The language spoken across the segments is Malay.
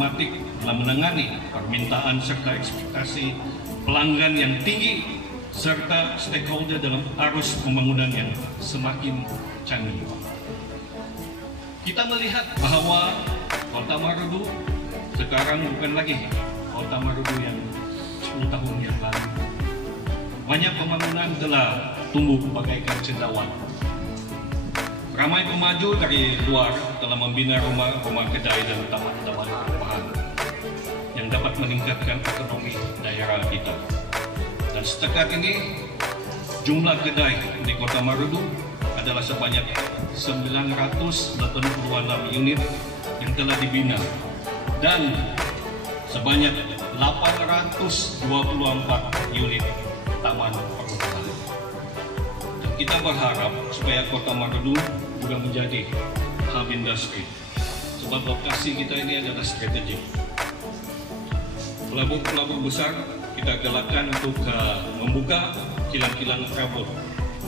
sistematik dalam menangani permintaan serta ekspektasi pelanggan yang tinggi serta stakeholder dalam arus pembangunan yang semakin canggih. Kita melihat bahwa Kota Marudu sekarang bukan lagi Kota Marudu yang 10 tahun yang lalu. Banyak pembangunan telah tumbuh bagaikan cendawan. Ramai pemaju dari luar telah membina rumah-rumah kedai dan taman-taman perumahan yang dapat meningkatkan ekonomi daerah kita. Dan setakat ini jumlah kedai di Kota Marudu adalah sebanyak 986 unit yang telah dibina dan sebanyak 824 unit taman perumahan. Dan kita berharap supaya Kota Marudu juga menjadi hub industri, sebab lokasi kita ini adalah strategik. Pelabuh-pelabuh besar kita galakkan untuk membuka kilang-kilang perabot,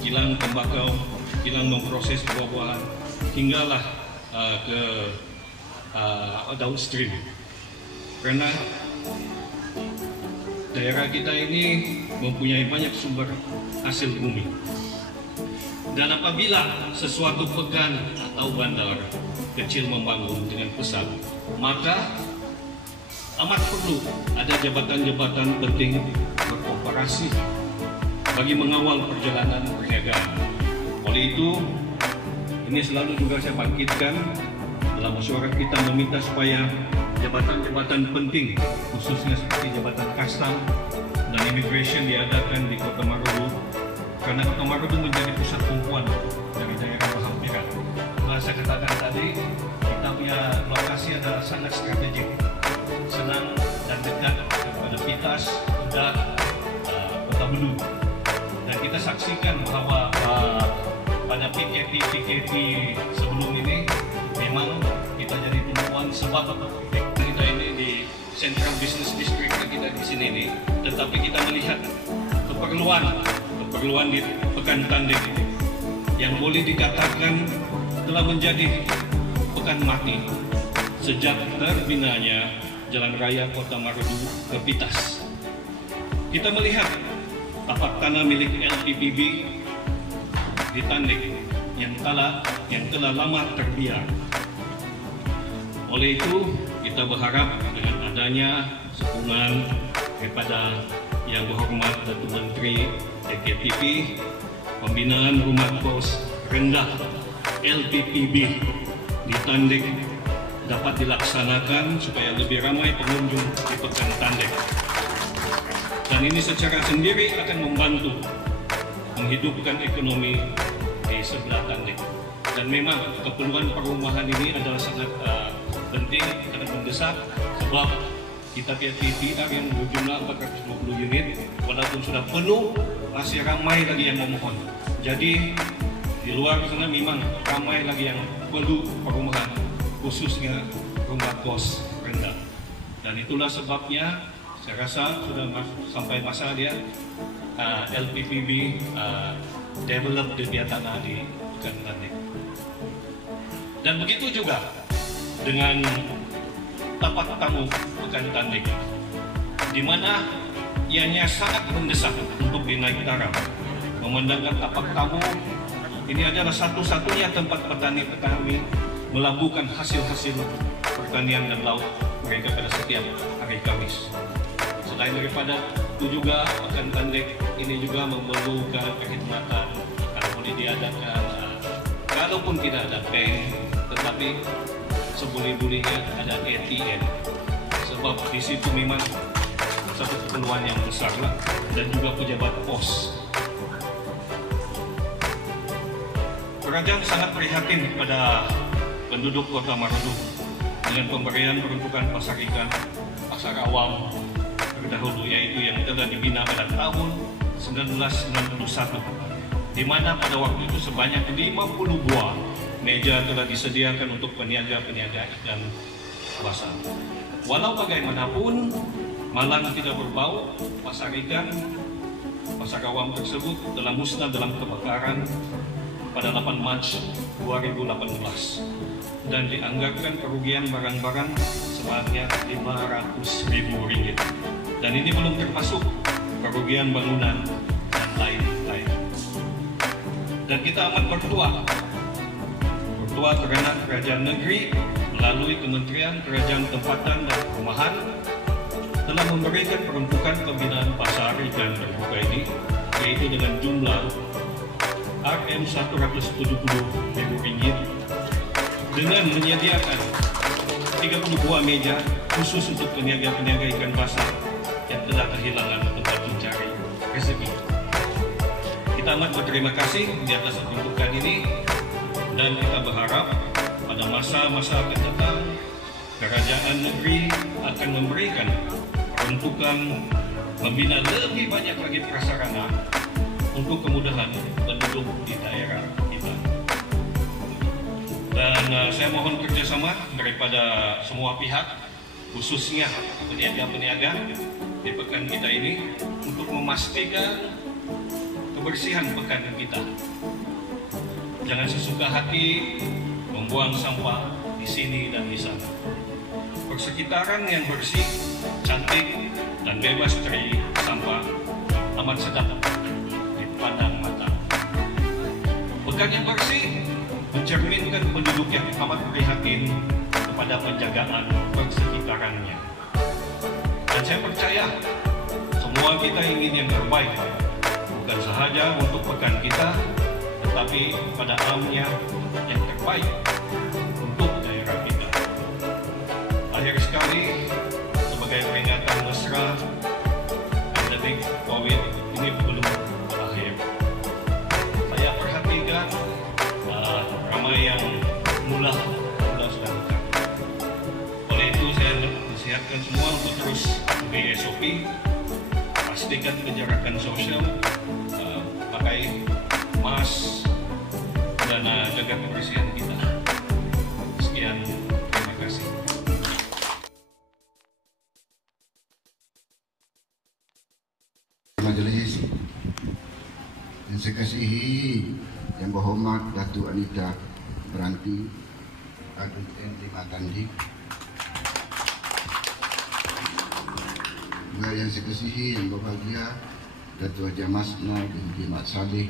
kilang tembakau, kilang memproses buah-buahan, hinggalah ke downstream. Karena daerah kita ini mempunyai banyak sumber hasil bumi. Dan apabila sesuatu pekan atau bandar kecil membangun dengan pesat, maka amat perlu ada jabatan-jabatan penting berkooperasi bagi mengawal perjalanan perniagaan. Oleh itu, ini selalu juga saya bangkitkan dalam masyarakat kita meminta supaya jabatan-jabatan penting, khususnya seperti jabatan custom dan immigration diadakan di Kota Marudu, karena Kota Marudu menjadi pusat tumpuan dari daerah berhampiran. Nah, saya katakan tadi, kita punya lokasi adalah sangat strategik, senang dan dekat kepada Pitas, Kedah, Kota Bedu. Dan kita saksikan bahwa pada PKP sebelum ini memang kita jadi tumpuan, sebab kita ini di Central Business District kita di sini ini, tetapi kita melihat keperluan di Pekan Tanding yang boleh dikatakan telah menjadi pekan mati sejak terbinanya Jalan Raya Kota Marudu ke Pitas. Kita melihat tapak tanah milik LPPB di Tanding yang telah lama terbiar. Oleh itu, kita berharap dengan adanya sokongan kepada Yang Berhormat Datuk Menteri EKTP, pembinaan rumah kos rendah LPPB di Tanding dapat dilaksanakan supaya lebih ramai pengunjung di Pekan Tanding. Dan ini secara sendiri akan membantu menghidupkan ekonomi di sebelah Tanding. Dan memang keperluan perumahan ini adalah sangat penting, sangat mendesak, sebab kita punya TPR yang berjumlah 420 unit, walaupun sudah penuh, masih ramai lagi yang memohon. Jadi di luar sana memang ramai lagi yang perlu perumahan, khususnya rumah kos rendah. Dan itulah sebabnya saya rasa sudah sampai masa dia LPPB develop di tanah di Pekan Tanding. Dan begitu juga dengan tapak tamu Pekan Tanding, di mana ianya sangat mendesak untuk dinaik taraf. Memandangkan tapak tamu ini adalah satu-satunya tempat petani-petani melabuhkan hasil-hasil pertanian dan laut mereka pada setiap hari Kamis. Selain daripada itu juga Pekan Tanding ini juga memerlukan perkhidmatan kalau boleh diadakan, kalaupun tidak ada bank, tetapi seboleh-bolehnya ada ATM, sebab di situ memang satu keperluan yang besar lah, dan juga pejabat pos. Kerajaan sangat prihatin kepada penduduk Kota Marudu dengan pemberian peruntukan pasar ikan, pasar awam terdahulu, yaitu yang telah dibina pada tahun 1991, di mana pada waktu itu sebanyak 50 buah meja telah disediakan untuk peniaga-peniaga ikan basah. Walau bagaimanapun, Malang tidak berbau, pasar ikan, pasar awam tersebut telah musnah dalam kebakaran pada 8 Mac 2018 dan dianggarkan kerugian barang-barang sebanyak Rp500.000. Dan ini belum termasuk kerugian bangunan dan lain-lain. Dan kita amat berdoa kerana kerajaan negeri melalui Kementerian Kerajaan Tempatan dan Perumahan telah memberikan peruntukan pembinaan pasar ikan terbuka ini, yaitu dengan jumlah Rp170.000 dengan menyediakan 30 buah meja khusus untuk peniaga-peniaga ikan basah yang telah kehilangan tempat mencari rezeki. Kita amat berterima kasih di atas peruntukan ini, dan kita berharap pada masa-masa akan datang kerajaan negeri akan memberikan peruntukan membina lebih banyak lagi prasarana untuk kemudahan penduduk di daerah kita. Dan saya mohon kerjasama daripada semua pihak, khususnya peniaga-peniaga di pekan kita ini, untuk memastikan kebersihan pekan kita. Jangan sesuka hati membuang sampah di sini dan di sana. Persekitaran yang bersih, cantik, dan bebas dari sampah amat sedap dipandang mata. Pekan yang bersih mencerminkan penduduk yang amat prihatin kepada penjagaan persekitarannya. Dan saya percaya semua kita ingin yang terbaik, bukan sahaja untuk pekan kita, tetapi pada alamnya yang terbaik untuk daerah kita. Akhir sekali, sebagai peringatan mesra, pandemik COVID ini belum berakhir. Saya perhatikan ramai yang sudah datang. Oleh itu saya nasihatkan semua untuk terus lebih SOP, pastikan penjarakan sosial, pakai mask, dan jaga kebersihan kita. Sekian, terima kasih. Majelis yang saya kasihi, Yang Berhormat Datuk Anita Beranti Ageng M. Matandi, juga yang saya kasihi, yang berbahagia Datuk Haji Masna binti Mat Saleh,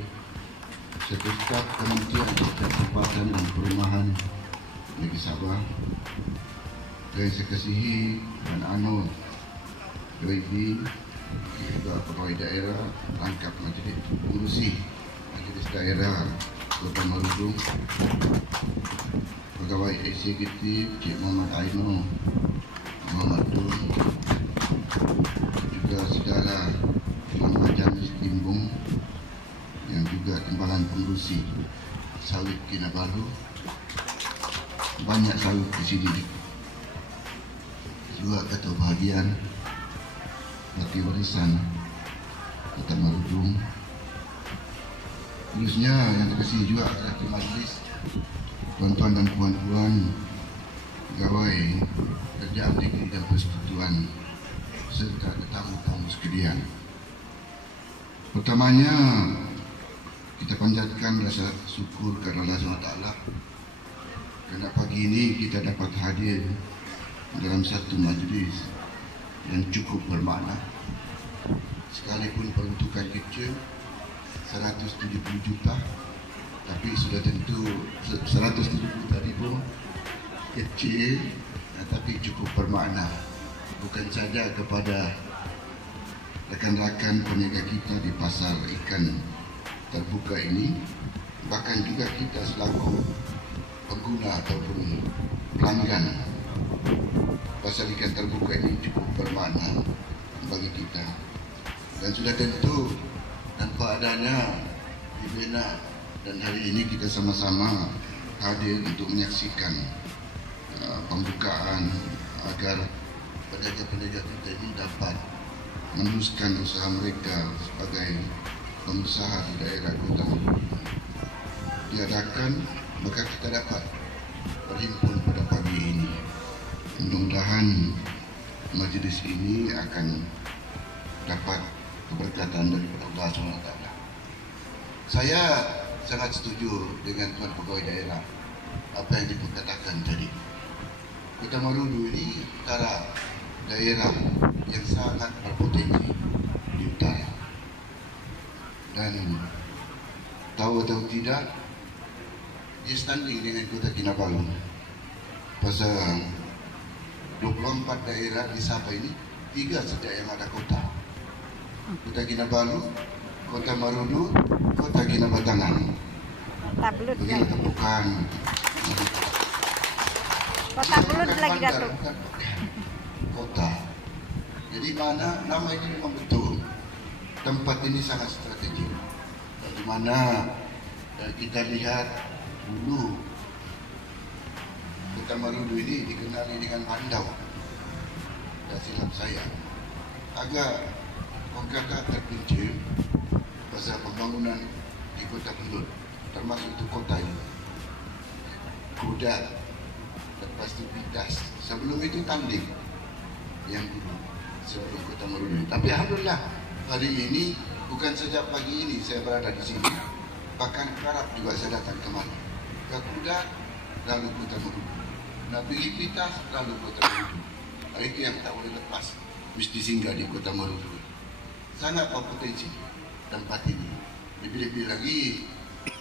serta staf Kementerian Tempatan dan Perumahan Negeri Sabah, dan yang saya kasihi Dan Anur Gredi, juga pegawai daerah, rangkap majlis pengurusi majlis daerah Kota Marudung, pegawai eksekutif Cik Muhammad Aino, Muhammad Dun, juga saudara Tuan Majalis Timbung yang juga timbalan pengurusi sawit Kinabalu. Banyak sawit di sini. Juga kata bahagian Parti Warisan Kota Marudung. Terusnya yang terkasih juga Datuk Majlis, tuan-tuan dan puan-puan, pegawai kerajaan negeri dan persekutuan, serta tetamu-tamu sekalian. Pertamanya, kita panjatkan rasa syukur kepada Allah SWT kerana pagi ini kita dapat hadir dalam satu majlis yang cukup bermakna. Sekalipun peruntukan kecil 170 juta, tapi sudah tentu 170 juta ribu kecil, tapi cukup bermakna, bukan saja kepada rekan-rakan peniaga kita di pasar ikan terbuka ini, bahkan juga kita selaku pengguna ataupun pelanggan pasar ikan terbuka ini cukup bermakna bagi kita. Dan sudah tentu tanpa adanya dibina, dan hari ini kita sama-sama hadir untuk menyaksikan pembukaan agar pedagang-pedagang kita ini dapat meneruskan usaha mereka sebagai pengusaha di daerah Kota Marudung. Diadakan, maka kita dapat berhimpun pada pagi ini. Mudah-mudahan majlis ini akan dapat keberkatan daripada Allah SWT. Saya sangat setuju dengan Tuan Pegawai Daerah apa yang diperkatakan tadi. Kota Marudu ini antara daerah yang sangat berpotensi di utara. Dan tahu atau tidak, dia standing dengan Kota Kinabalu. Pasal 24 daerah di Sabah ini, 3 saja yang ada kota. Kota Kinabalu, Kota Marudu, Kota Kinabatangan. Begitu bukan. Kota Belut lagi bandar, Datuk. bukan kota. Jadi mana nama ini memang betul. Tempat ini sangat strategis. Di mana kita lihat dulu Kota Marudu ini dikenali dengan Bandau. Dan silap saya agak orang kata terpencil pasal pembangunan di Kota Belut, termasuk itu kota ini. Kuda, lepas itu Pitas, sebelum itu Tanding yang dulu sebelum Kota Marudu. Tapi alhamdulillah hari ini bukan sejak pagi ini saya berada di sini, bahkan kerap juga saya datang kemari. Ke Kuda, lalu Kota Marudu. Nak pergi Pitas, lalu Kota Marudu. Itu yang tak boleh lepas, mesti singgah di Kota Marudu. Sangat berpotensi tempat ini. Lebih-lebih lagi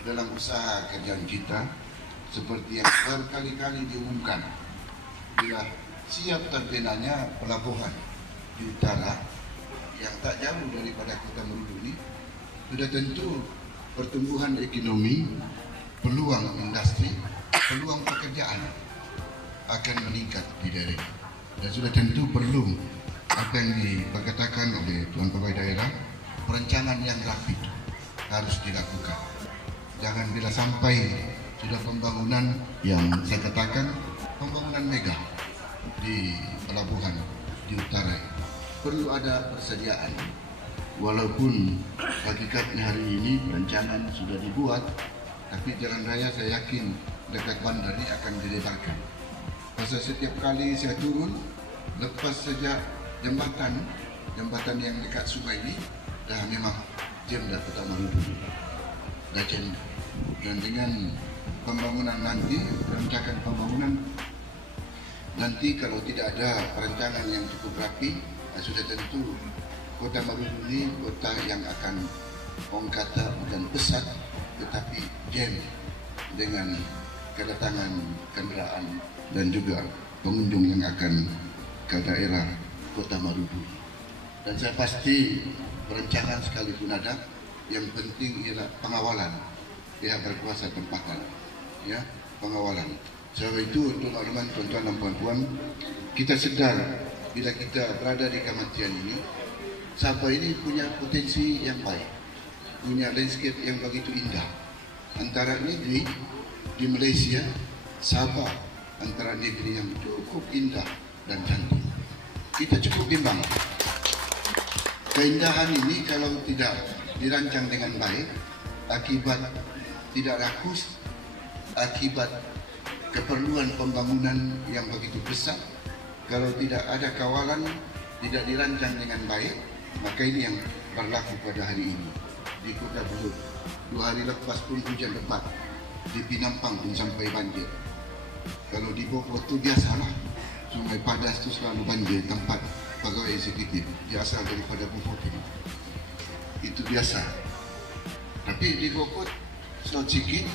dalam usaha kerjaan kita, seperti yang berkali-kali diumumkan, bila siap terbinanya pelabuhan di utara yang tak jauh daripada Kota Marudu ini, sudah tentu pertumbuhan ekonomi, peluang industri, peluang pekerjaan akan meningkat di daerah. Dan sudah tentu perlu apa yang dikatakan oleh Tuan Pegawai Daerah, perencanaan yang rapi harus dilakukan. Jangan bila sampai sudah pembangunan yang saya katakan pembangunan mega di pelabuhan di utara, perlu ada persediaan. Walaupun hakikatnya hari ini perencanaan sudah dibuat, tapi jalan raya saya yakin dekat bandar ini akan dilebarkan. Pasal setiap kali saya turun, lepas saja jembatan yang dekat sungai ini, dah memang jam dah Kota Marudu, dah jam. Dan dengan pembangunan nanti, perencanaan pembangunan nanti kalau tidak ada perencanaan yang cukup rapi, sudah tentu Kota Marudu ini kota yang akan orang kata bukan pesat tetapi jam dengan kedatangan kenderaan dan juga pengunjung yang akan ke daerah Kota Marudu. Dan saya pasti perencanaan sekalipun ada, yang penting ialah pengawalan pihak berkuasa tempatan, ya, pengawalan. Sebab itu untuk makluman tuan-tuan dan puan-puan, kita sedar bila kita berada di kementerian ini, Sabah ini punya potensi yang baik, punya landscape yang begitu indah. Antara negeri di Malaysia, Sabah antara negeri yang cukup indah dan cantik. Kita cukup bimbang. Keindahan ini kalau tidak dirancang dengan baik, akibat tidak rakus, akibat keperluan pembangunan yang begitu besar, kalau tidak ada kawalan, tidak dirancang dengan baik, maka ini yang berlaku pada hari ini di Kota Belut. 2 hari lepas pun hujan lebat, di Pinampang pun sampai banjir. Kalau di Bogor itu biasalah, Sungai Padas itu selalu banjir, tempat pegawai eksekutif, dia asal daripada Bogor ini. Itu biasa. Tapi di Bogor slot sikit,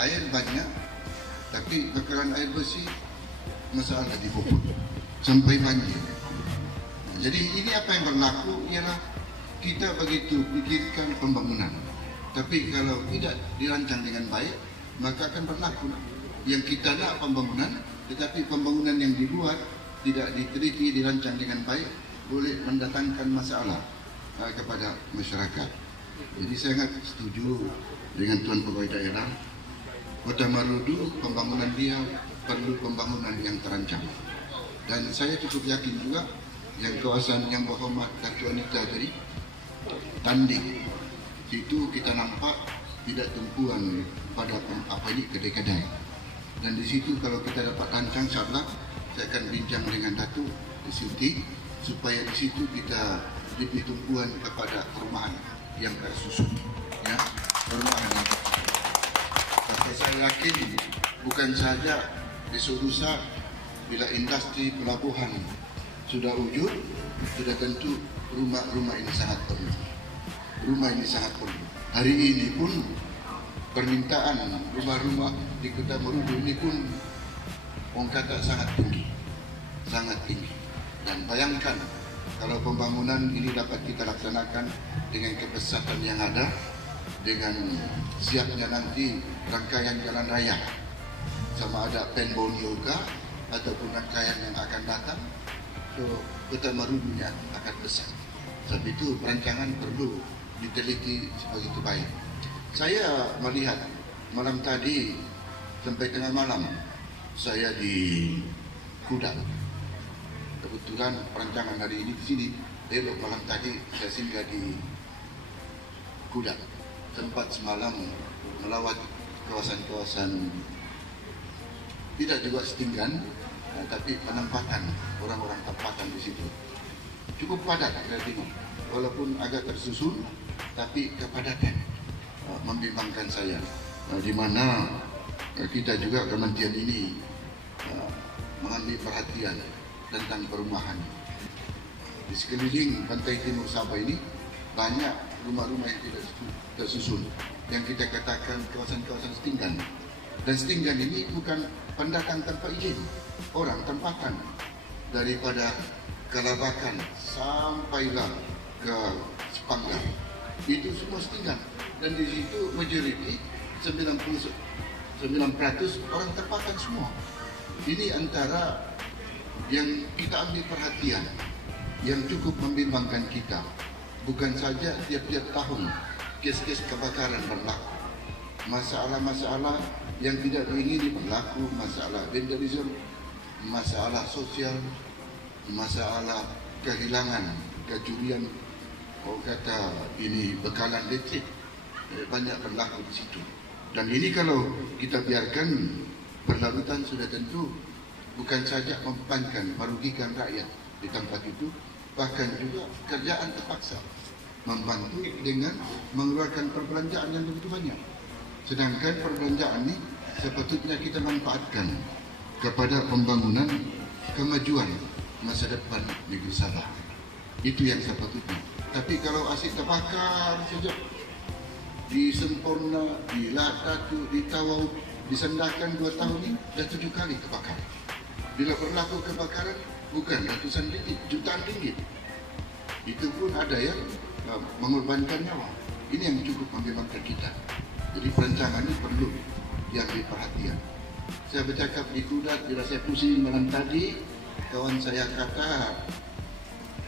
air banyak, tapi bakaran air bersih masalah di Bogor sampai banjir. Jadi ini apa yang berlaku ialah kita begitu pikirkan pembangunan, tapi kalau tidak dirancang dengan baik, maka akan berlaku yang kita nak pembangunan, tetapi pembangunan yang dibuat tidak diteliti, dirancang dengan baik, boleh mendatangkan masalah kepada masyarakat. Jadi saya sangat setuju dengan Tuan Pegawai Daerah. Kota Marudu, pembangunan dia perlu pembangunan yang terancang. Dan saya cukup yakin juga yang kawasan yang berhormat Datuk Anita tadi, Tanding, situ kita nampak tidak tumpuan pada apa ini kedai-kedai. Dan di situ kalau kita dapat rancang, insyaAllah saya akan bincang dengan Datuk Siti supaya di situ kita lebih tumpuan kepada perumahan yang tersusun, ya, perumahan. Tapi saya yakin bukan saja di Surusa bila industri pelabuhan sudah wujud, sudah tentu rumah-rumah ini sangat perlu. Rumah ini sangat perlu. Hari ini pun permintaan rumah-rumah di Kota Marudu ini pun orang kata sangat tinggi. Sangat tinggi. Dan bayangkan kalau pembangunan ini dapat kita laksanakan dengan kepesatan yang ada, dengan siapnya nanti rangkaian jalan raya, sama ada Penbonio ataupun rangkaian yang akan datang, so Kota Marudunya akan besar. Sebab itu perancangan perlu diteliti sebegitu baik. Saya melihat malam tadi sampai tengah malam saya di Kudat. Kebetulan perancangan hari ini di sini. Elok malam tadi saya singgah di Kudat. Sempat semalam melawat kawasan-kawasan, tidak juga setinggan, tapi penempatan orang-orang tempatan di situ cukup padat saya tengok. Walaupun agak tersusun, tapi kepadatan membimbangkan saya. Di mana kita juga kementerian ini mengambil perhatian tentang perumahan. Di sekeliling pantai timur Sabah ini banyak rumah-rumah yang tidak tersusun, yang kita katakan kawasan-kawasan setinggan. Dan setinggan ini bukan pendatang tanpa izin, orang tempatan daripada Kalabakan sampailah ke Sepanggar. Itu semua setinggan. Dan di situ majoriti 99% orang tempatan semua. Ini antara yang kita ambil perhatian, yang cukup membimbangkan kita. Bukan saja tiap-tiap tahun kes-kes kebakaran berlaku, masalah-masalah yang tidak diingini berlaku, masalah vandalisme, masalah sosial, masalah kehilangan, kecurian, kata ini bekalan listrik, banyak berlaku di situ. Dan ini kalau kita biarkan berlarutan, sudah tentu bukan saja membebankan, merugikan rakyat di tempat itu, bahkan juga kerjaan terpaksa membantu dengan mengeluarkan perbelanjaan yang begitu banyak. Sedangkan perbelanjaan ini sepatutnya kita manfaatkan kepada pembangunan kemajuan masa depan negeri Sabah. Itu yang sepatutnya. Tapi kalau asyik terbakar saja, disempurna, dilatatu, ditawau, disendakan 2 tahun ini, dah 7 kali kebakar. Bila berlaku kebakaran, bukan ratusan ringgit, jutaan ringgit. Itu pun ada yang mengorbankan nyawa. Ini yang cukup membimbangkan kita. Jadi perancangan ini perlu yang diperhatikan. Saya bercakap di Kudat, bila saya pusing malam tadi, kawan saya kata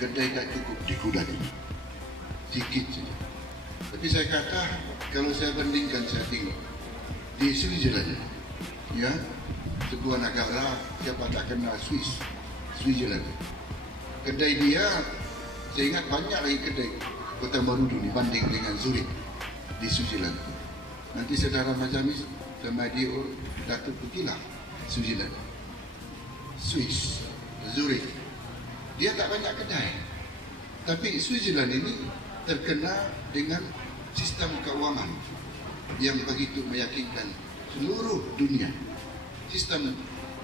kedai tak cukup di Kudat ini, sikit saja. Tapi saya kata kalau saya bandingkan, saya tengok di Switzerland, ya, sebuah negara siapa tak kenal Switzerland. Kedai dia, saya ingat banyak lagi kedai Kota Marudu dibanding dengan Zurich di Switzerland. Nanti saudara Majamis sama dia Datuk pergilah Switzerland, Swiss, Zurich. Dia tak banyak kedai, tapi Switzerland ini terkenal dengan sistem keuangan yang begitu meyakinkan seluruh dunia. Sistem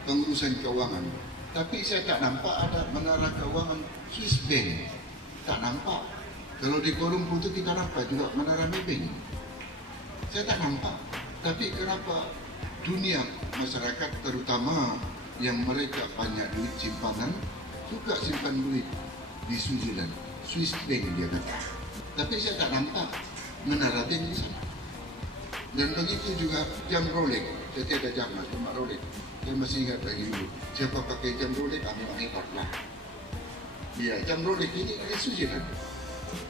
pengurusan keuangan. Tapi saya tak nampak ada menara keuangan Swiss Bank. Tak nampak. Kalau di Kuala Lumpur itu kita nampak juga menara Maybank. Saya tak nampak. Tapi kenapa dunia masyarakat, terutama yang mereka banyak duit simpanan, suka simpan duit di Switzerland, Swiss Bank dia kata. Tapi saya tak nampak menara bank di sana. Dan begitu juga jam Rolex. Saya tiada jam mas, cuma Rolex. Saya masih ingat lagi dulu. Siapa pakai jam Rolex, ambil hebat lah. Ya, jam Rolex ini ada Switzerland.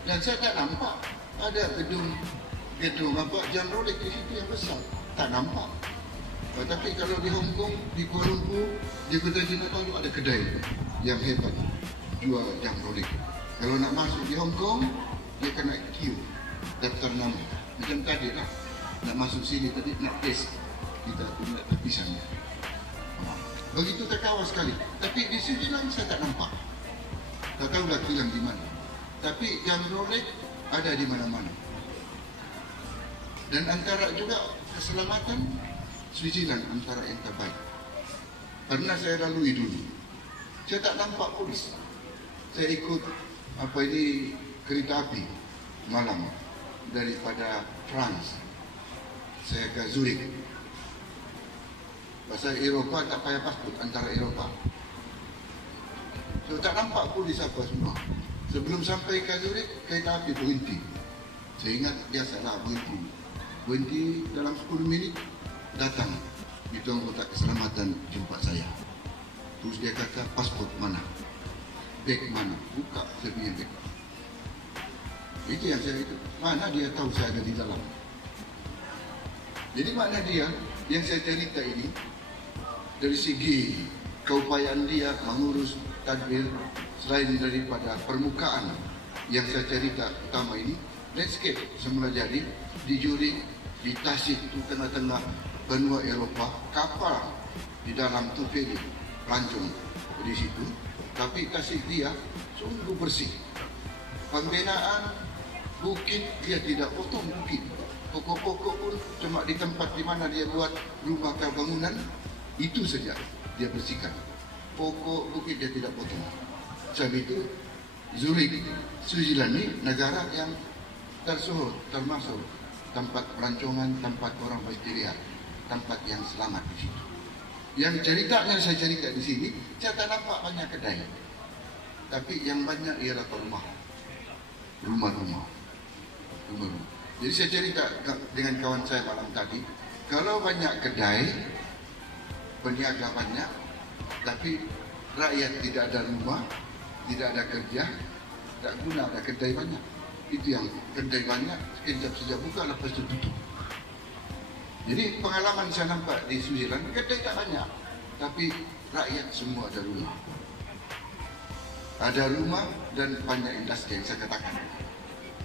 Dan saya tak nampak ada gedung apa jam Rolex di situ yang besar. Tak nampak. Tapi kalau di Hong Kong, di Kuala Lumpur, di Kota Kinabalu ada kedai yang hebat jual jam Rolex. Kalau nak masuk di Hong Kong, dia kena queue, daftar nama. Macam tadi lah, nak masuk sini tadi nak test, kita punya terpisahnya. Begitu terkawal sekali. Tapi di sini lah saya tak nampak. Tak tahulah kilang di mana. Tapi jam Rolex ada di mana-mana. Dan antara juga keselamatan, Switzerland antara yang terbaik. Pernah saya lalui dulu. Saya tak nampak polis. Saya ikut kereta api malam daripada France. Saya ke Zurich. Pasal Eropah tak payah pasport antara Eropah. So tak nampak polis apa semua. Sebelum sampai ke Zurich, kereta api berhenti. Saya ingat biasalah berhenti dalam 10 minit datang itu anggota keselamatan jumpa saya. Terus dia kata, pasport mana? Beg mana? Buka saya punya beg. Itu yang saya itu. Mana dia tahu saya ada di dalam? Jadi mana dia yang saya cerita ini dari segi keupayaan dia mengurus tadbir selain daripada permukaan yang saya cerita utama ini, landscape semula jadi di Zurich, di Tasik itu tengah-tengah benua Eropah, kapal di dalam tu feri pelancong di situ, tapi Tasik dia sungguh bersih. Pembinaan bukit dia tidak potong bukit, pokok-pokok pun cuma di tempat di mana dia buat rumah ke bangunan itu saja dia bersihkan. Pokok bukit dia tidak potong. Sebab itu Zurich, Switzerland ini negara yang tersohor, termasuk tempat pelancongan, tempat orang beristirahat, tempat yang selamat di situ. Yang ceritanya saya cerita di sini, saya tak nampak banyak kedai, tapi yang banyak ialah rumah-rumah. Jadi saya cerita dengan kawan saya malam tadi, kalau banyak kedai, peniaga banyak, tapi rakyat tidak ada rumah, tidak ada kerja, tak guna ada kedai banyak. Itu yang kedai banyak, sekejap saja buka, lepas itu tutup. Jadi pengalaman saya nampak di Switzerland, kedai tak banyak, tapi rakyat semua ada rumah. Ada rumah dan banyak industri yang saya katakan.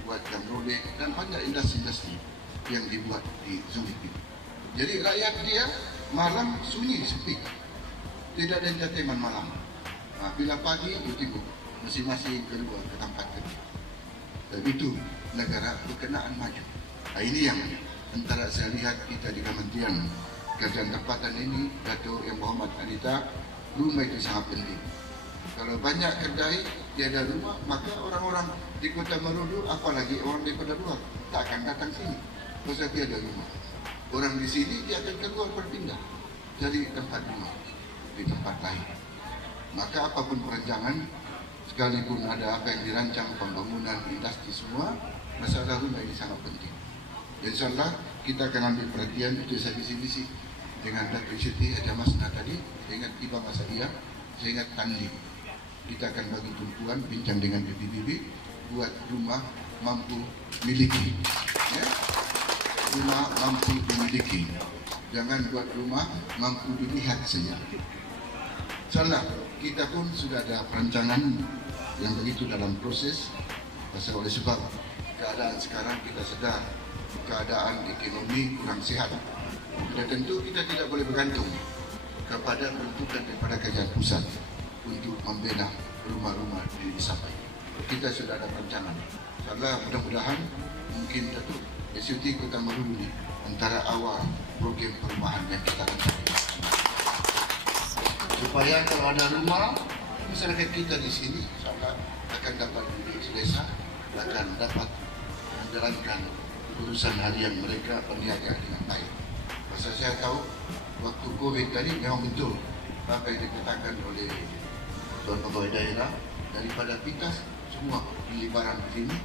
Buat Rolex dan banyak industri yang dibuat di Zurich. Jadi rakyat dia malam sunyi, sepi. Tidak ada entertainment malam. Bila pagi, itu masing-masing keluar ke tempat kerja. Dan itu negara berkenaan maju. Ini yang antara saya lihat kita di Kementerian Kerjaan Tempatan ini, Dato' Yang Berhormat Anita, rumah itu sangat penting. Kalau banyak kedai, dia ada rumah, maka orang-orang di Kota Marudu, apalagi orang di Kota Luar, tak akan datang sini. Sebab dia ada rumah. Orang di sini, dia akan keluar berpindah dari tempat rumah di tempat lain. Maka apapun perancangan, sekalipun ada apa yang dirancang, pembangunan, industri semua, masalah rumah ini sangat penting. InsyaAllah kita akan ambil perhatian, itu saya visi-visi dengan Datuk Siti Haji Masna tadi. Saya ingat tiba masa dia, saya ingat tanding. Kita akan bagi tumpuan, bincang dengan BPBB, buat rumah mampu miliki. Ya? Rumah mampu dimiliki. Jangan buat rumah mampu dilihat saja. InsyaAllah kita pun sudah ada perancangan yang begitu dalam proses. Oleh sebab keadaan sekarang kita sedar keadaan ekonomi kurang sihat. Dan tentu kita tidak boleh bergantung kepada peruntukan daripada kerajaan pusat untuk membina rumah-rumah di Sabah. Kita sudah ada perancangan. InsyaAllah mudah-mudahan mungkin Datuk SUT Kota Marudu ini antara awal program perumahan yang kita rencanakan. Supaya kalau ada rumah, masyarakat kita di sini InsyaAllah akan dapat duduk selesa, akan dapat menjalankan urusan harian mereka, berniaga dengan baik. Pasal saya tahu waktu COVID tadi memang betul apa yang dikatakan oleh Tuan Pegawai Daerah, daripada Pitas semua pelibaran di sini,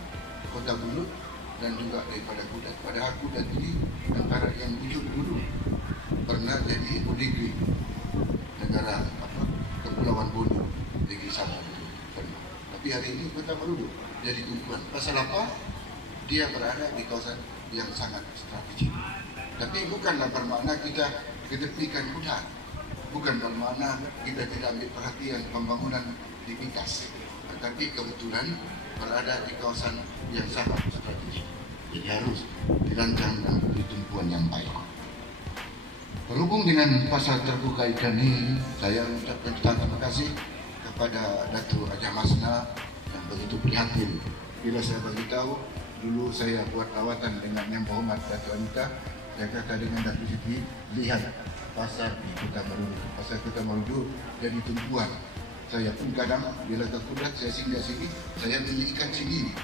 Kota Bulut dan juga daripada Kudat. Padahal Kudat ini antara yang wujud dulu pernah jadi negeri negara Kepulauan Bodo, negeri Sabah pernah. Tapi hari ini Kota Marudu jadi tumpuan. Pasal apa? Dia berada di kawasan yang sangat strategik. Tapi bukanlah bermakna kita ketepikan Kudat. Bukan bermakna kita tidak ambil perhatian pembangunan di Pitas. Tetapi kebetulan berada di kawasan yang sangat strategik. Jadi harus dirancang dan di tumpuan yang baik. Berhubung dengan pasar terbuka ikan ini, saya ucapkan terima kasih kepada Datuk Haji Masna yang begitu prihatin. Bila saya beritahu, dulu saya buat lawatan dengan Yang Berhormat Datuk Anita, Jakarta dengan Datuk Siti, lihat pasar di Kota Marudu. Pasar Kota Marudu jadi tumpuan. Saya pun kadang bila ke Kudat saya singgah sini, saya beli ikan sini.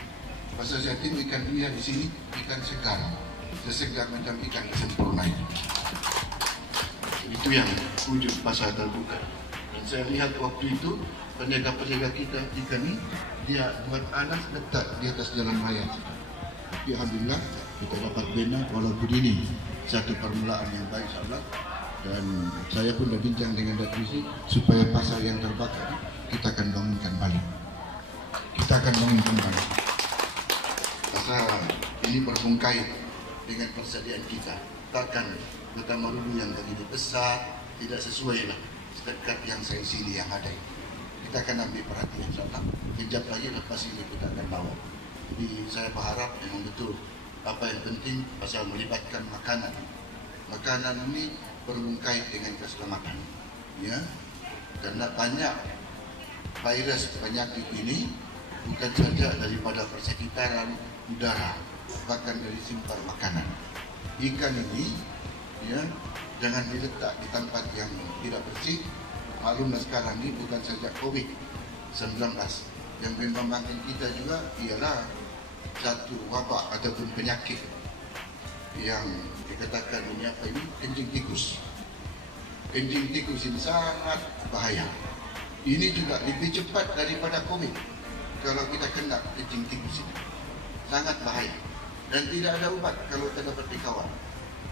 Pasal saya tengok ikan dia di sini, ikan segar. Sesegar macam ikan sempurna itu. Itu yang wujud pasar terbuka. Dan saya lihat waktu itu penjaga-penjaga kita ikan ini, dia buat alas letak di atas jalan raya. Tapi alhamdulillah kita dapat bina walaupun ini satu permulaan yang baik insyaAllah. Dan saya pun dah bincang dengan Datuk Siti supaya pasar yang terbakar kita akan bangunkan balik. Kita akan bangunkan balik. Pasal ini berbungkai dengan persediaan kita. Takkan Kota Marudu yang begini besar tidak sesuai lah sedekat yang saya sini yang ada. Kita akan ambil perhatian insyaAllah. Kejap lagi lepas ini kita akan bawa. Jadi saya berharap memang betul apa yang penting pasal melibatkan makanan. Makanan ini berbungkai dengan keselamatan, ya, karena banyak virus penyakit ini bukan saja daripada persekitaran udara, bahkan dari simpar makanan. Ikan ini, ya, jangan diletak di tempat yang tidak bersih. Maklumlah sekarang ini bukan saja COVID-19 yang membangunkan kita juga ialah satu wabak ataupun penyakit yang dikatakan ini apa ini? Kencing tikus. Kencing tikus ini sangat bahaya. Ini juga lebih cepat daripada COVID. Kalau kita kena kencing tikus ini, sangat bahaya. Dan tidak ada ubat kalau kita dapat dikawal.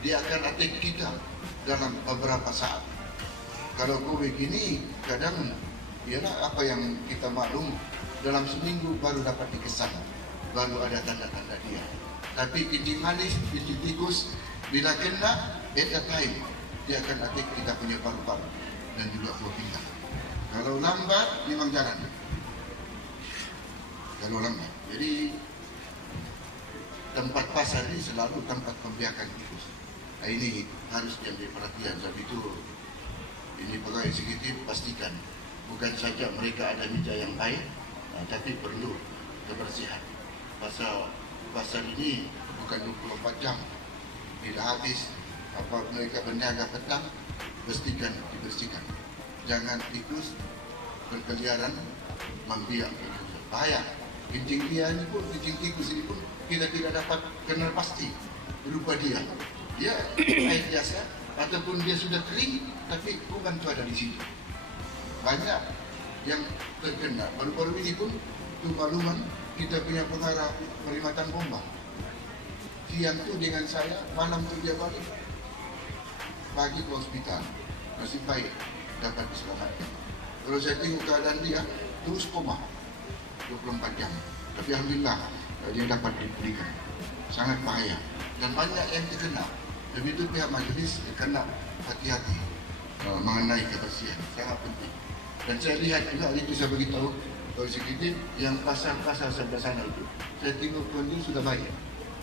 Dia akan attack kita dalam beberapa saat. Kalau COVID ini kadang ialah apa yang kita maklum dalam seminggu baru dapat dikesan, baru ada tanda-tanda dia. Tapi kencing manis, kencing tikus, bila kena, at a time, dia akan attack kita punya paru-paru dan juga buah pinggang. Kalau lambat, memang jalan. Kalau lambat. Jadi, tempat pasar ini selalu tempat pembiakan tikus. Nah, ini harus diambil perhatian. Sebab itu, ini pegawai eksekutif pastikan bukan saja mereka ada meja yang baik, tapi perlu kebersihan. Pasar ini bukan 24 jam. Bila habis apa mereka berniaga petang, pastikan dibersihkan. Jangan tikus berkeliaran membiak. Bahaya. Kencing dia ini pun, kencing tikus ini pun kita tidak dapat kenal pasti berupa dia. Dia air biasa ataupun dia sudah kering, tapi bukan tu ada di situ. Banyak yang terkena. Baru-baru ini pun tu makluman kita punya pengarah perkhidmatan bomba. Siang tu dengan saya, malam tu dia balik. Pagi ke hospital. Nasib baik dapat diselamatkan. Kalau saya tengok keadaan dia, terus koma 24 jam. Tapi alhamdulillah dia dapat dipulihkan. Sangat bahaya. Dan banyak yang terkena. Lebih itu pihak majlis kena hati-hati mengenai kebersihan. Sangat penting. Dan saya lihat juga, hari itu saya beritahu kalau sedikit yang pasar-pasar sebelah sana itu, saya tengok kondisi sudah baik,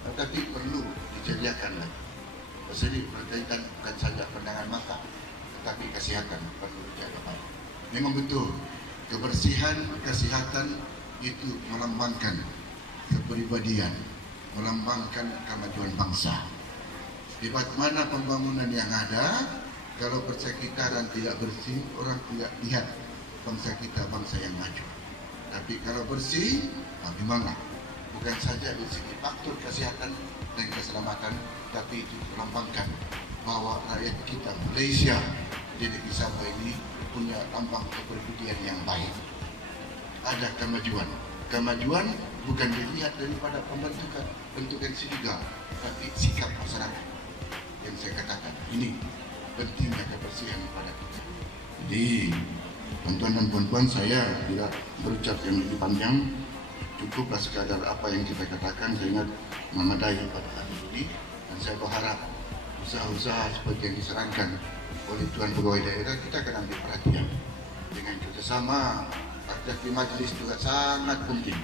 tetapi perlu disediakan lagi. Pasal ini berkaitan bukan saja pandangan mata, tetapi kesihatan perlu dijaga baik. Memang betul, kebersihan, kesihatan itu melambangkan kepribadian, melambangkan kemajuan bangsa. Di mana pembangunan yang ada, kalau persekitaran tidak bersih, orang tidak lihat bangsa kita bangsa yang maju. Tapi kalau bersih, bagaimana? Bukan saja dari segi faktor kesehatan dan keselamatan, tapi itu melambangkan bahwa rakyat kita Malaysia di negeri Sabah ini punya lambang kepribadian yang baik. Ada kemajuan. Kemajuan bukan dilihat daripada bentukan individu, tapi sikap masyarakat. Yang saya katakan ini pentingnya kebersihan pada kita. Jadi tuan-tuan dan puan-puan, saya tidak berucap yang lebih panjang. Cukuplah sekadar apa yang kita katakan, saya ingat memadai pada hari ini. Dan saya berharap usaha-usaha seperti yang disarankan oleh tuan pegawai daerah, kita akan ambil perhatian dengan kerjasama. Aktif majlis juga sangat penting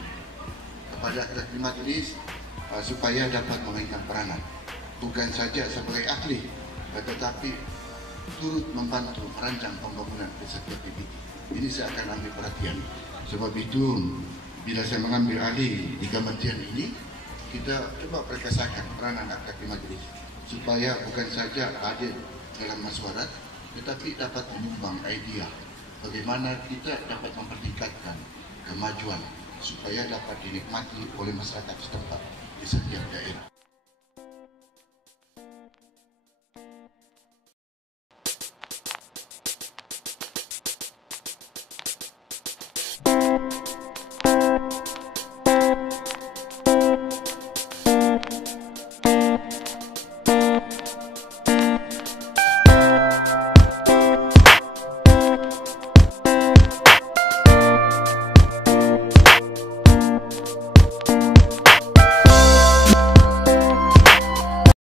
kepada aktif majlis supaya dapat memainkan peranan. Bukan saja sebagai ahli, tetapi turut membantu merancang pembangunan di setiap titik. Ini saya akan ambil perhatian. Sebab itu, bila saya mengambil alih di kementerian ini, kita coba perkasakan peranan aktif majlis. supaya bukan saja hadir dalam mesyuarat, tetapi dapat menyumbang idea bagaimana kita dapat mempertingkatkan kemajuan supaya dapat dinikmati oleh masyarakat setempat.